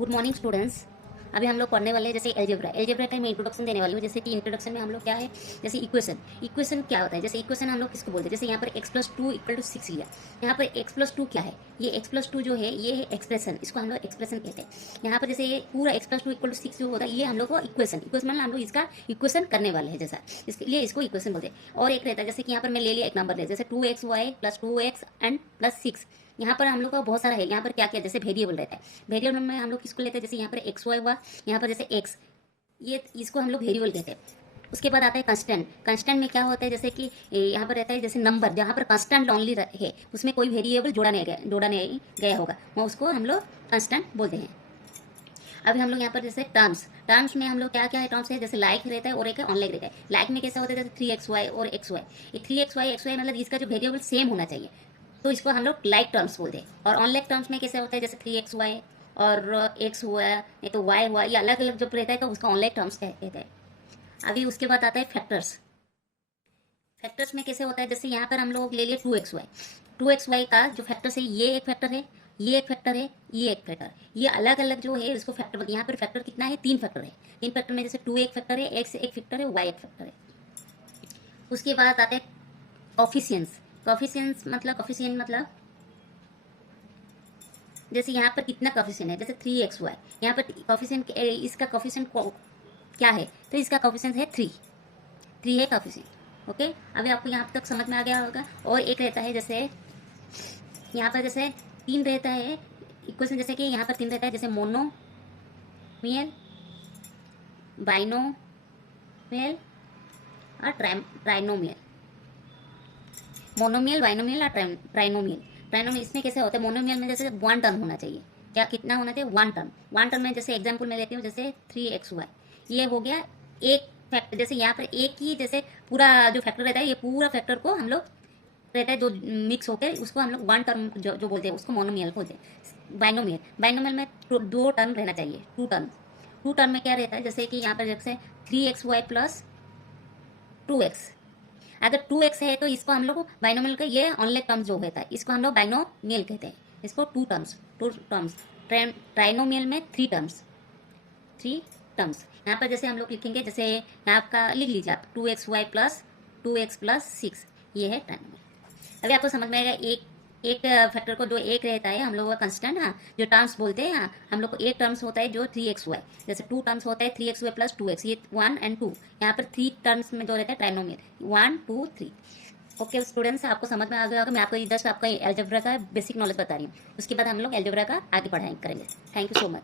Good morning students. अभी हम लोग पढ़ने वाले हैं जैसे एलजेब्रा का मैं इंट्रोडक्शन देने वाली हूँ। जैसे कि इंट्रोडक्शन में हम लोग क्या है, जैसे इक्वेशन क्या होता है। जैसे इक्वेशन हम लोग किसको बोलते हैं, जैसे यहाँ पर x+2 = 6 लिया। यहाँ पर x+2 क्या है, ये x+2 जो है ये है एक्सप्रेशन, इसको हम लोग एक्सप्रेशन कहते हैं। यहाँ पर जैसे ये पूरा x+2 = 6 जो होता है ये हम लोग को इक्वेशन मतलब हम लोग इसका इक्वेशन करने वाले हैं, जैसा इसके लिए इसको इक्वेशन बोलते हैं। और एक रहता है जैसे कि यहाँ पर मैं ले लिया एक नंबर ले, जैसे 2xy + 2x एंड +6। यहाँ पर हम लोग का बहुत सारा है। यहाँ पर क्या क्या जैसे वेरिएबल रहता है, वेरिएबल में हम लोग किसको लेते हैं, जैसे यहाँ पर एक्स वाई हुआ, यहाँ पर जैसे एक्स, ये इसको हम लोग वेरिएबल कहते हैं। उसके बाद आता है कांस्टेंट। कांस्टेंट में क्या होता है, जैसे कि यहाँ पर रहता है जैसे नंबर, जहाँ पर कांस्टेंट ओनली है, उसमें कोई वेरिएबल जोड़ा नहीं गया होगा, वो उसको हम लोग कांस्टेंट बोलते हैं। अभी हम लोग यहाँ पर जैसे टर्म्स में हम लोग क्या क्या है, टर्म्स है जैसे लाइक रहता है और एक है ऑनलाइक रहता है। लाइक में कैसा होता है, जैसे 3xy और xy, ये 3xy xy मतलब इसका जो वेरिएबल सेम होना चाहिए, तो इसको हम लोग लाइक टर्म्स बोलते हैं। और ऑनलाइक टर्म्स में कैसे होता है, जैसे 3xy और x हुआ या तो y हुआ, ये अलग अलग जब रहता है तो उसका ऑनलाइक टर्म्स कहते हैं। अभी उसके बाद आता है फैक्टर्स। फैक्टर्स में कैसे होता है, जैसे यहाँ पर हम लोग ले लिए 2xy का जो फैक्टर्स है, ये एक फैक्टर है, ये एक फैक्टर है, ये एक फैक्टर, ये अलग अलग जो है इसको फैक्टर बोलते हैं। यहाँ पर फैक्टर कितना है, 3 फैक्टर है। 3 फैक्टर में जैसे 2 एक फैक्टर है, x एक फैक्टर है, y एक फैक्टर है। उसके बाद आते हैं कॉफिशियंट्स। कॉफिशियंट मतलब जैसे यहाँ पर कितना कॉफिशियंट है, जैसे 3xy, यहाँ पर कॉफिशियंट, इसका कॉफिशियंट क्या है, तो इसका कॉफिशियंट है 3 है कॉफिशियंट। ओके, अभी आपको यहाँ तक समझ में आ गया होगा। और एक रहता है जैसे यहाँ पर जैसे 3 रहता है इक्वेशन, जैसे कि यहाँ पर 3 रहता है, जैसे मोनोमियल, बाइनोमियल और ट्राइनोमियल। मोनोमियल, बाइनोमियल और ट्राइनोमियल। ट्राइनोमियल इसमें कैसे होता है, मोनोमियल में जैसे 1 टर्म होना चाहिए। क्या कितना होना चाहिए, 1 टर्म में जैसे एग्जांपल में लेती हूँ, जैसे 3xy, ये हो गया एक फैक्टर। जैसे यहाँ पर एक ही जैसे पूरा जो फैक्टर रहता है, ये पूरा फैक्टर को हम लोग रहता है जो मिक्स होकर, उसको हम लोग 1 टर्म जो बोलते हैं उसको मोनोमियल बोलते हैं। बाइनोमियल में 2 टर्म रहना चाहिए, 2 टर्म में क्या रहता है, जैसे कि यहाँ पर जैसे 3xy + 2x। अगर 2x है तो इसको हम लोग बाइनोमियल का ये ऑनलाइन टर्म्स जो होता है इसको हम लोग बाइनोमियल कहते हैं। इसको 2 टर्म्स। ट्राइनोमियल में 3 टर्म्स। यहाँ पर जैसे हम लोग लिखेंगे, जैसे यहाँ आपका लिख लीजिए आप 2xy + 2x + 6, ये है ट्राइनोमियल। अभी आपको समझ में आएगा, एक फैक्टर को जो एक रहता है हम लोग का कांस्टेंट, हाँ जो टर्म्स बोलते हैं, हाँ हम लोग को एक टर्म्स होता है जो 3xy, जैसे 2 टर्म्स होता है 3xy + 2x, ये 1 और 2। यहाँ पर 3 टर्म्स में जो रहता है ट्राइनोमियल, 1 2 3। ओके स्टूडेंट्स, आपको समझ में आ गया होगा। मैं आपको जस्ट आपका एल्जेब्रा का बेसिक नॉलेज बता रही हूँ, उसके बाद हम लोग एल्जेब्रा का आगे पढ़ाई करेंगे। Thank you so much.